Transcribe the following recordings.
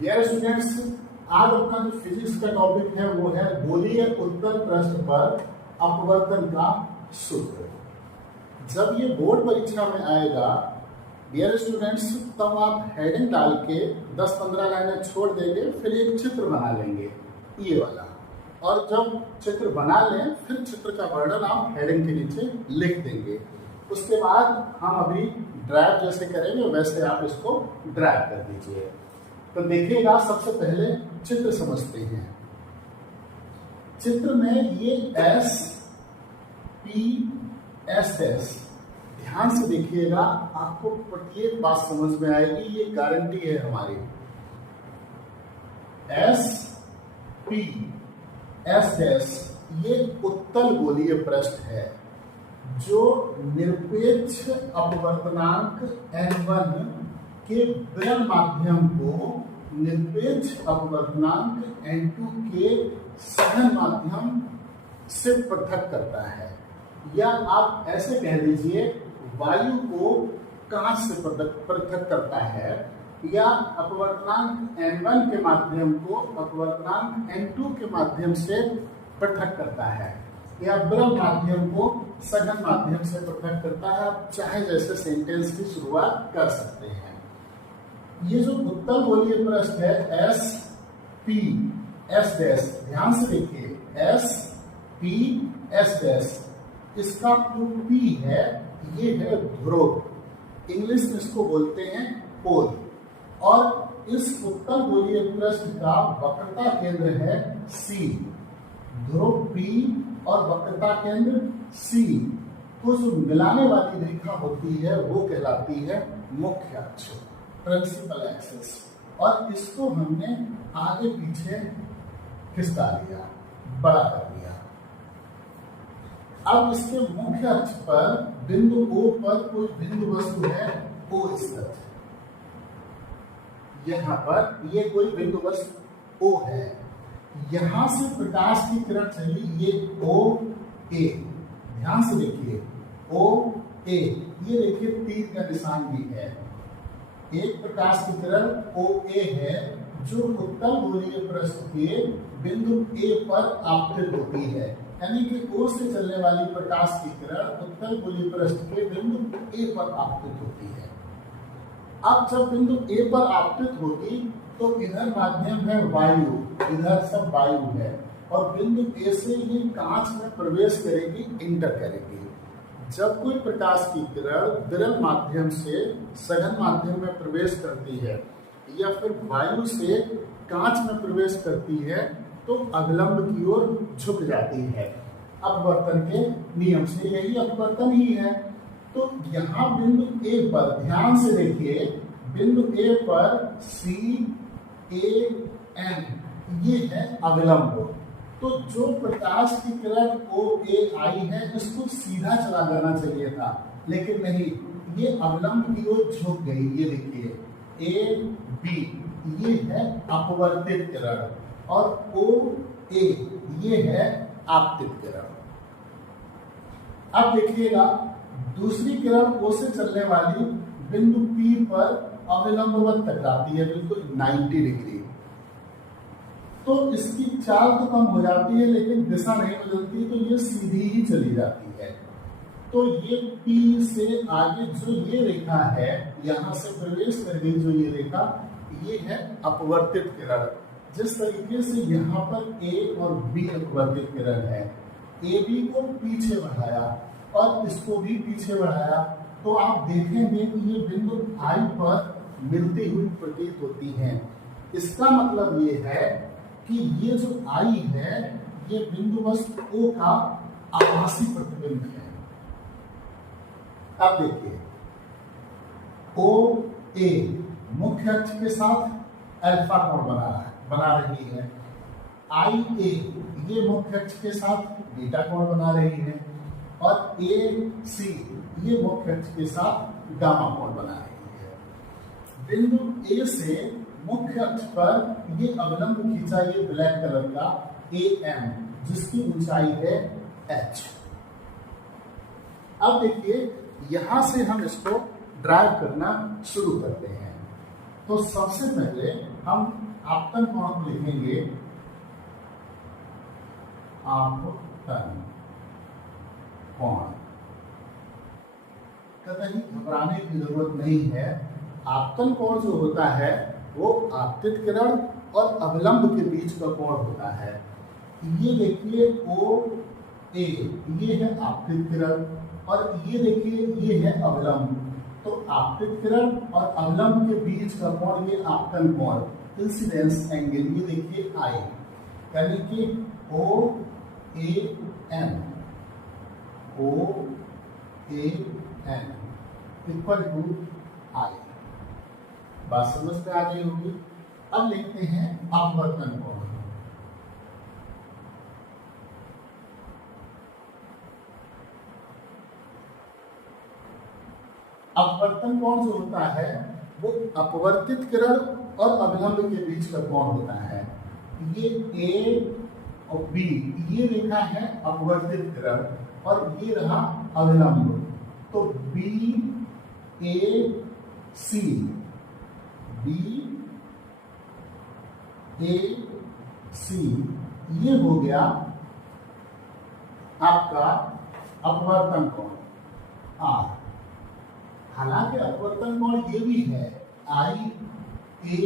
Dear students, आज अपना जो फिजिक्स का टॉपिक है वो है गोलीय उत्तल पृष्ठ पर अपवर्तन का सूत्र। जब ये बोर्ड परीक्षा में आएगा डियर स्टूडेंट्स, तब आप हेडिंग डाल के 10-15 लाइनें छोड़ देंगे, फिर एक चित्र बना लेंगे ये वाला, और जब चित्र बना लें फिर चित्र का वर्णन आप हेडिंग के नीचे लिख देंगे। उसके बाद हम अभी ड्राइव जैसे करेंगे वैसे आप इसको ड्राइव कर दीजिए। तो देखिएगा, सबसे पहले चित्र समझते हैं। चित्र में ये एस पी एस एस, ध्यान से देखिएगा, आपको प्रत्येक बात समझ में आएगी, ये गारंटी है हमारी। एस पी एस एस ये उत्तल गोलीय पृष्ठ है जो निरपेक्ष अपवर्तनांक N1 के विरल माध्यम को निरपेक्ष अपवर्तनांक N2 के सघन माध्यम से पृथक करता है। या आप ऐसे कह लीजिए, वायु को कांच से पृथक करता है, या अपवर्तनांक N1 के माध्यम को अपवर्तनांक N2 के माध्यम से पृथक करता है, या विरल माध्यम को सघन माध्यम से पृथक करता है। आप चाहे जैसे सेंटेंस की शुरुआत कर सकते हैं। ये जो उत्तल गोलीय पृष्ठ है एस पी एस डैश, ध्यान से देखिए, एस पी एस डैश, इसका जो पी है ये है ध्रुव, इंग्लिश में इसको बोलते हैं पोल, और इस उत्तल गोलीय पृष्ठ का वक्रता केंद्र है सी। ध्रुव पी और वक्रता केंद्र सी को जो मिलाने वाली रेखा होती है वो कहलाती है मुख्य अक्ष, प्रिंसिपल एक्सिस, और इसको हमने आगे पीछे खिसका लिया, बड़ा कर दिया। अब इसके मुख्य अक्ष पर बिंदु O पर कोई बिंदु वस्तु है O स्थित, यहाँ पर ये कोई बिंदु वस्तु O है, यहां से प्रकाश की किरण चली, ये O A, ध्यान से देखिए O A, ये देखिए तीर का निशान भी है। एक प्रकाश की किरण O A है जो उत्तल गोलीय पृष्ठ के बिंदु A पर आपतित होती है, यानी कि O से चलने वाली प्रकाश की किरण उत्तल गोलीय पृष्ठ के बिंदु A पर आपतित होती है। अब जब बिंदु A पर आपतित होगी तो इधर माध्यम है वायु, इधर सब वायु है, और बिंदु A से ये कांच में प्रवेश करेगी, इंटर करेगी। जब कोई प्रकाश की किरण विरल माध्यम से सघन माध्यम में प्रवेश करती है या फिर वायु से कांच में प्रवेश करती है तो अभिलंब की ओर झुक जाती है। अपवर्तन के नियम से यही अपवर्तन ही है। तो यहाँ बिंदु A पर ध्यान से देखिए, बिंदु A पर C A N ये है अविलंब। तो जो प्रकाश की किरण O A आई है इसको सीधा चला जाना चाहिए था, लेकिन नहीं, ये अविलंब की ओर झुक गई। ये देखिए A B ये है अपवर्तित किरण, और O A ये है आपतित किरण। अब देखिएगा, दूसरी किरण O से चलने वाली बिंदु P पर अविलंबवत टकराती है, बिल्कुल 90 डिग्री। तो इसकी चाल तो कम हो जाती है लेकिन दिशा नहीं बदलती, तो ये सीधी ही चली जाती है। तो ये P से आगे जो ये रेखा है, यहां से प्रवेश कर गई जो ये रेखा, ये है अपवर्तित किरण। जिस तरीके से यहाँ पर A और B अपवर्तित किरण है, AB को पीछे बढ़ाया और इसको भी पीछे बढ़ाया, तो आप देखेंगे कि ये बिंदु I पर मिलती हुई प्रतीत होती हैं। इसका मतलब ये है कि ये जो I है ये बिंदु वस्तु O का आभासी प्रतिबिंब है। अब देखिए, O A मुख्य अक्ष के साथ अल्फा कोण बना रही है, I A ये मुख्य अक्ष के साथ बीटा कोण बना रही है, और A C ये मुख्य अक्ष के साथ गामा कोण बना रही है। बिंदु A से मुख्य अक्ष पर ये अवलंब खींचा, ये ब्लैक कलर का AM, जिसकी ऊंचाई है H। अब देखिए, यहां से हम इसको ड्राइव करना शुरू करते हैं। तो सबसे पहले हम आपतन कोण को लिखेंगे आपतन कोण। कतई घबराने की जरूरत नहीं है। आपतन कोण जो होता है वो आपतित किरण और अवलंब के बीच का कोण होता है। ये देखिए ओ ए, ये है आपतित किरण और ये देखिए ये है अवलंब। तो आपतित किरण और अवलंब के बीच का कोण ये आपतन कोण, इंसिडेंस एंगल, ये देखिए आई, यानी कि O A N, O A N equal to I. बात समझ में आ गई होगी। अब लिखते हैं अपवर्तन कोण। अपवर्तन कोण जो होता है वो अपवर्तित किरण और अवलंब के बीच का कोण होता है। ये ए और बी, ये रेखा है अपवर्तित किरण और ये रहा अवलंब। तो बी ए सी, बी ए सी, ये हो गया आपका अपवर्तन कोण आर। हालांकि अपवर्तन कोण ये भी है आई ए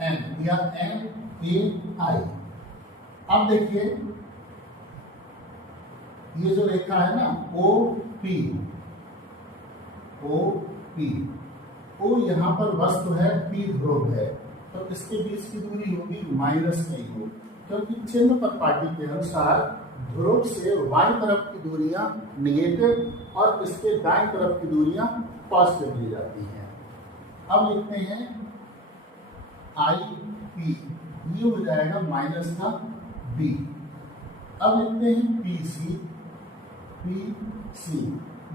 एन या एन ए आई। अब देखिए ये जो रेखा है ना ओ पी, ओ पी, ओ यहाँ पर वस्तु है, पी ध्रुव है, तो इसके बीच की दूरी होगी माइनस नहीं हो, क्योंकि चिन्ह पर पाटी के अनुसार ध्रुव से बाईं तरफ की दूरियां निगेटिव और इसके दाईं तरफ की दूरियां पॉजिटिव ली जाती हैं। अब लिखते हैं आई पी, ये हो जाएगा माइनस का बी। अब लिखते हैं पी सी, पी सी,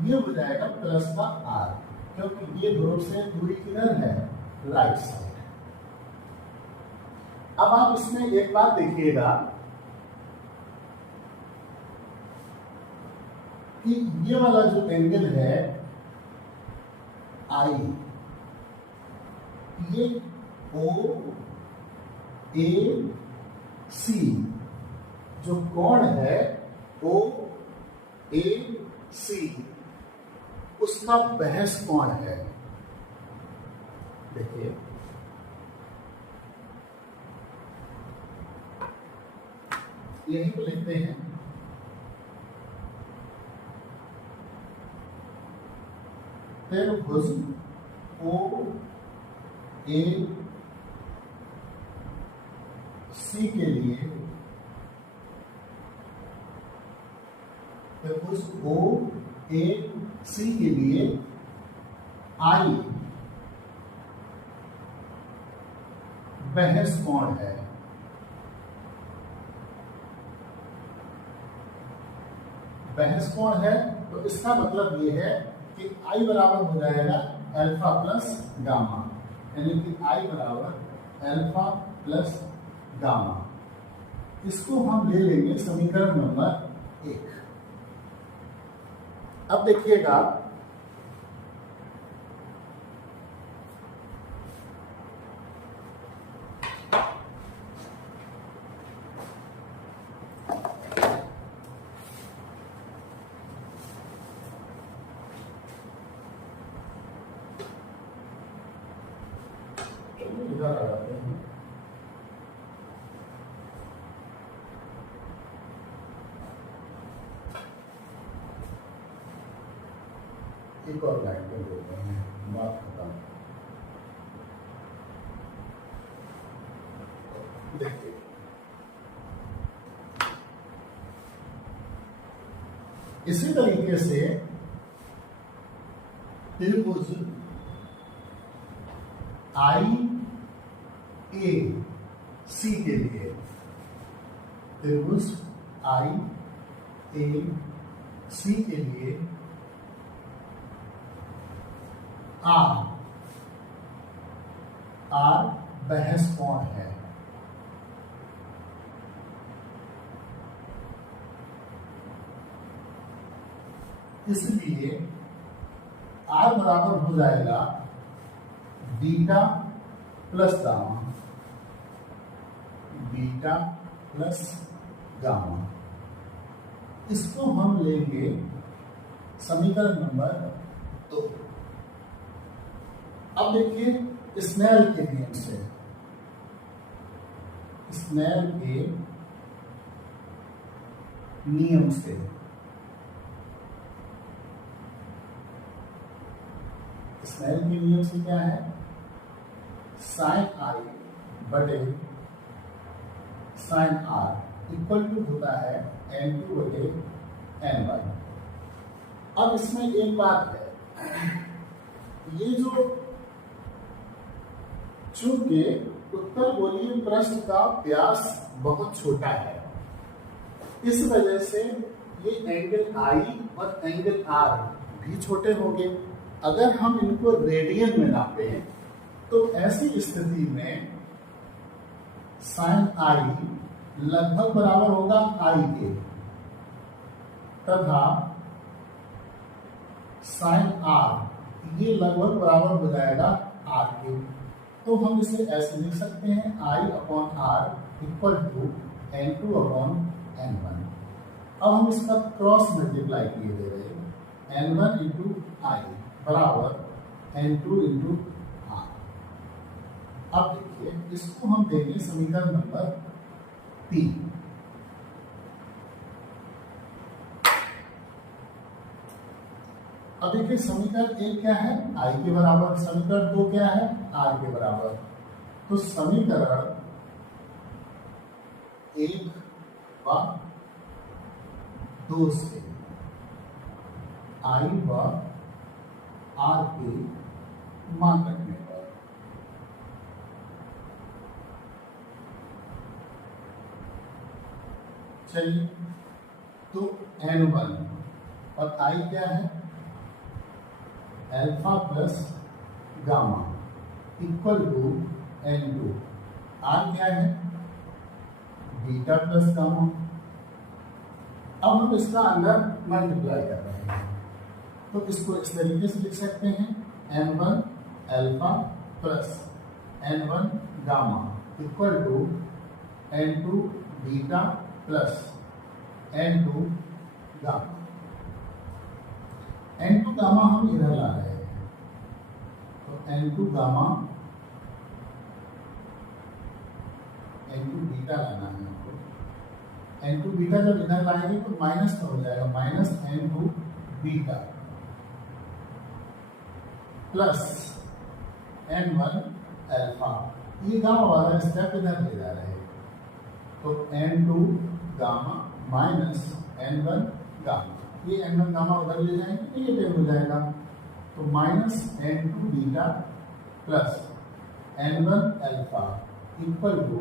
ये हो जाएगा प्लस का आर, क्योंकि ये ध्रुव से दूरी किधर है, राइट साइड। अब आप इसमें एक बात देखिएगा कि ये वाला जो एंगल है आई, ये ओ ए सी जो कोण है ओ ए सी, उसका बहस कोण है। देखिए यही को लिखते हैं त्रिभुज ओ ए सी के लिए, त्रिभुज ओ ए सी के लिए आई बहस कोण है। बहस कोण है तो इसका मतलब ये है कि आई बराबर हो जाएगा अल्फा प्लस गामा, यानी कि आई बराबर अल्फा प्लस गामा। इसको हम ले लेंगे समीकरण नंबर 1। अब देखिएगा इधर आ जाते हैं। एक और लाइन कर देते हैं, बात खत्म। देखिए इसी तरीके से त्रिभुज आई ए सी के लिए, त्रिभुज आई ए सी के लिए आर, आर बहस कोण है। इसलिए आर बराबर हो जाएगा beta plus gamma, beta plus gamma. इसको हम लेंगे समीकरण नंबर 2। अब देखिए स्नेल के नियम से, स्नेल के नियम से स्नेल के नियम से क्या है, साइन आई बटे साइन आर इक्वल टू होता है n2 बटे n1। अब इसमें एक बात है, ये जो चूंकि उत्तर गोलीय पृष्ठ का व्यास बहुत छोटा है, इस वजह से ये एंगल आई और एंगल आर भी छोटे होंगे। अगर हम इनको रेडियन में नापें तो ऐसी स्थिति में साइन आई लगभग बराबर होगा आई के, तथा साइन आर ये लगभग बराबर हो जाएगा आर के। तो हम इसे ऐसे लिख सकते हैं, I upon R equal to n2 upon n1। अब हम इसका क्रॉस मल्टीप्लाई किए दे रहे हैं, n1 इंटू आई बराबर n2 इंटू आर। अब देखिए इसको हम देंगे समीकरण नंबर 3। अब देखिए समीकरण 1 क्या है, आई के बराबर, समीकरण 2 क्या है, आर के बराबर। तो समीकरण 1 व 2 से आई व आर के मान रखने पर चलिए, तो n1 और आई क्या है, alpha plus gamma equal to n2। R क्या है, बीटा प्लस गामा। अब हम इसका अंदर मल्टीप्लाई कर रहे हैं, तो इसको इस तरीके से लिख सकते हैं, n1 alpha plus n1 gamma equal to n2 beta plus n2 gamma. n2 gamma हम इधर ला रहे हैं, तो n2 गामा n2 बीटा लाना है हमको। n2 बीटा जब इधर लाएंगे तो माइनस का हो जाएगा, minus n2 beta plus n1 alpha. ये गामा वाला स्टेप इधर ले जा रहे हैं, तो n2 gamma minus n1 gamma. ये n1 गामा उधर ले जाएंगे तो ये टेन हो जाएगा, तो minus n2 beta plus n1 alpha equal to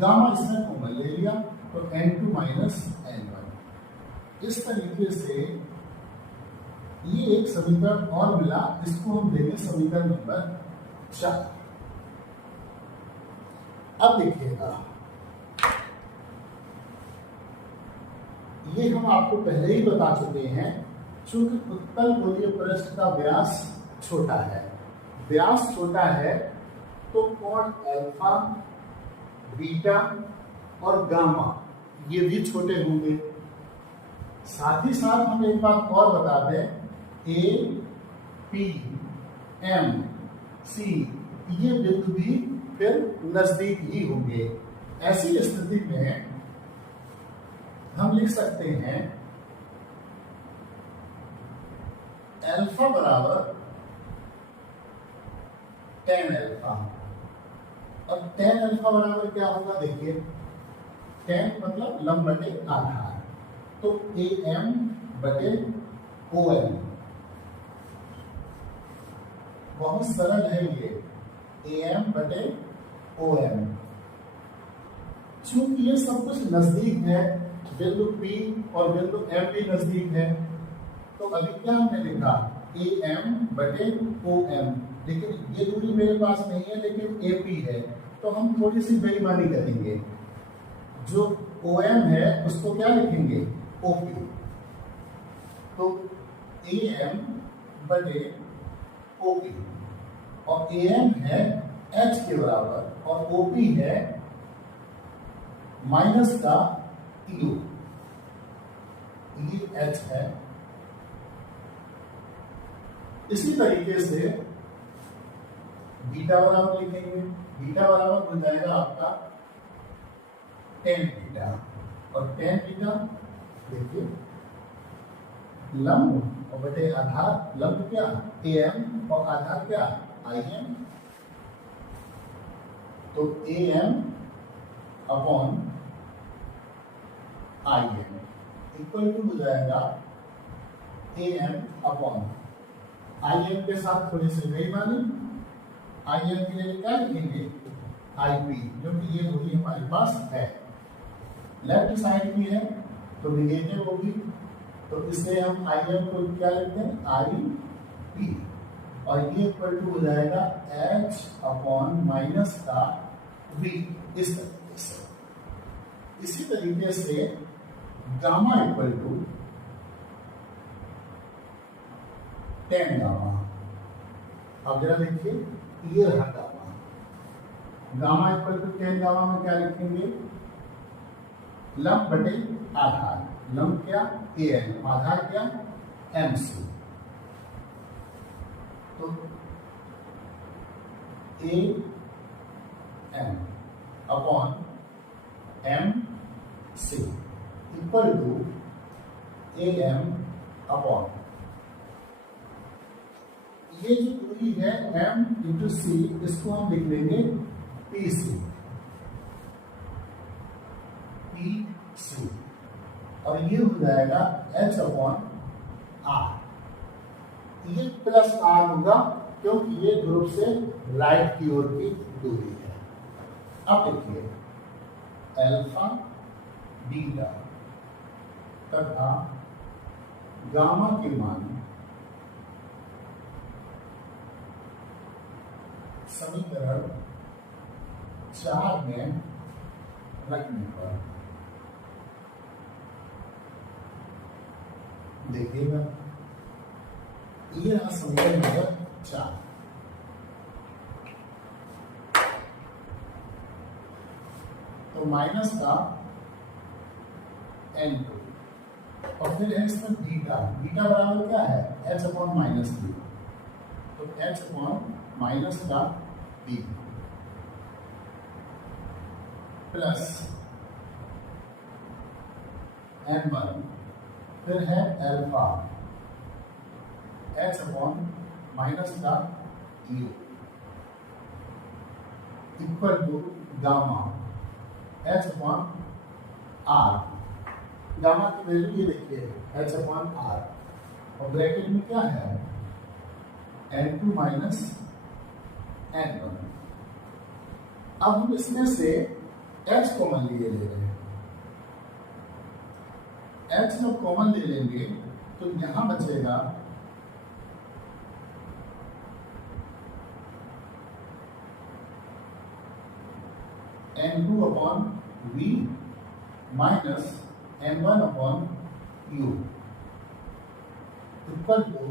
gamma इसमें कॉमन ले लिया तो n2 माइनस n1। इस तरीके से ये एक समीकरण और मिला, इसको हम देंगे समीकरण नंबर 4। अब देखिएगा, ये हम आपको पहले ही बता चुके हैं, चूंकि उत्तल गोलीय पृष्ठ का व्यास छोटा है, व्यास छोटा है तो कोण अल्फा, बीटा और गामा ये भी छोटे होंगे। साथ ही साथ हम एक बात और बता दें, ए, पी, एम, सी ये बिंदु भी फिर नजदीक ही होंगे। ऐसी स्थिति में हम लिख सकते हैं अल्फा बराबर tan अल्फा। अब tan अल्फा बराबर क्या होगा, देखिए tan मतलब लंब बटे आधार, तो am बटे om। बहुत सरल है ये, am बटे om। चूंकि ये सब कुछ नजदीक है, बिंदु P और बिंदु M भी नजदीक है, तो अभी क्या हमने लिखा, am बटे om। लेकिन ये दूरी मेरे पास नहीं है, लेकिन AP है, तो हम थोड़ी सी बेईमानी करेंगे, जो OM है उसको क्या लिखेंगे, OP। तो AM बटे OP, और AM है H के बराबर और OP है माइनस का यू, ये एच है। इसी तरीके से बीटा बराबर लिखेंगे, बीटा बराबर हो जाएगा आपका टेन बीटा, और टेन बीटा देखिए लंब और बटे आधार, लंब क्या ए एम और आधार क्या आई एम, तो A M upon I M equal to हो जाएगा A M upon I M के साथ थोड़ी सी बेईमानी, आई एम के लिए क्या लिखेंगे आई पी, जो कि ये होगी हमारे पास है, लेफ्ट साइड भी है तो निगेटिव होगी, तो इसलिए हम आई एम को क्या लिखते हैं आई पी, और ये इक्वल टू हो जाएगा एच अपॉन माइनस का वी, इस तरीके से। इसी तरीके से gamma equal to ten gamma, अब जरा देखिए ये रहा gamma, gamma equal to ten gamma में क्या लिखेंगे लंब बटे आधार, लंब क्या ए एन, आधार क्या एम सी, तो A M upon M C equal to A M upon, ये जो दूरी है m इंटू सी, इसको हम लिख लेंगे पी सी, पी सी, और ये हो जाएगा h अपॉन आर, ये प्लस आर होगा क्योंकि ये ग्रुप से राइट की ओर की दूरी है। अब देखिए अल्फा बीटा तथा गामा के मान समीकरण 4 में रखने पर देखिएगा ये रहा समीकरण नंबर 4, तो माइनस का n2 और फिर है इसमें बीटा, बीटा बराबर क्या है h अपॉन माइनस बी, तो h अपॉन माइनस का बी प्लस n1, फिर है अल्फा h अपॉन माइनस का u equal to gamma h upon r, gamma की वैल्यू ये देखिए h अपॉन r, और ब्रैकेट में क्या है n2 माइनस n1। अब हम इसमें से h कॉमन लिए ले रहे हैं, h जब कॉमन ले लेंगे तो यहां बचेगा n2 upon v minus n1 upon u equal to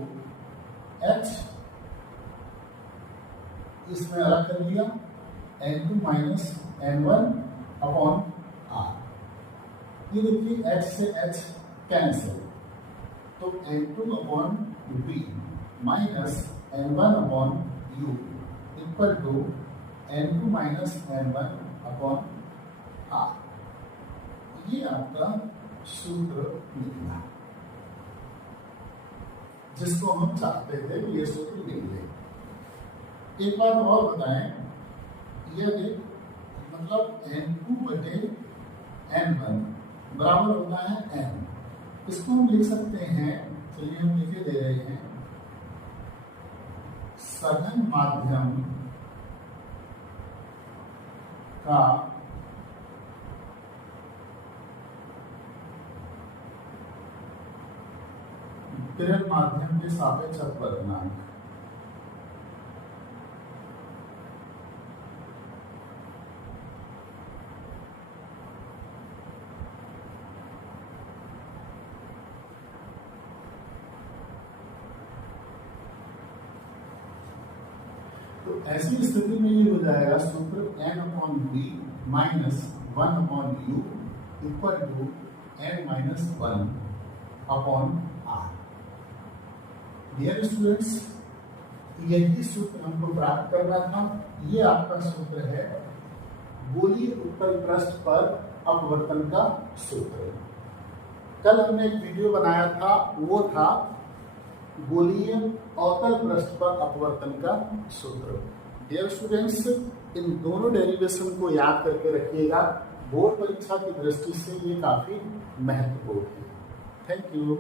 h, इसमें अलग कर लिया n2 minus n1 upon r, ये देखिए h से h कैंसिल, तो n2 upon v minus n1 upon u equal to n2 minus n1 upon r, ये आपका सूत्र निकला जिसको हम चाहते थे कि ये सूत्र निकले। एक बात और बताएं, यदि मतलब n2 बटे n1 बराबर होता है n, इसको हम लिख सकते हैं, चलिए हम लिखे दे रहे हैं सघन माध्यम का विकिरण माध्यम के सापेक्ष अपवर्तनांक, तो ऐसी स्थिति में ये हो जाएगा सूत्र n upon B minus 1 upon u equal to n minus 1 upon r। Dear students, यही सूत्र हमको प्राप्त करना था। ये आपका सूत्र है गोलीय उत्तल पृष्ठ पर अपवर्तन का सूत्र। कल हमने एक वीडियो बनाया था, वो था गोलीय अवतल पृष्ठ पर अपवर्तन का सूत्र। डियर स्टूडेंट्स, इन दोनों डेरिवेशन को याद करके रखिएगा, बोर्ड परीक्षा की दृष्टि से ये काफी महत्वपूर्ण है। Thank you.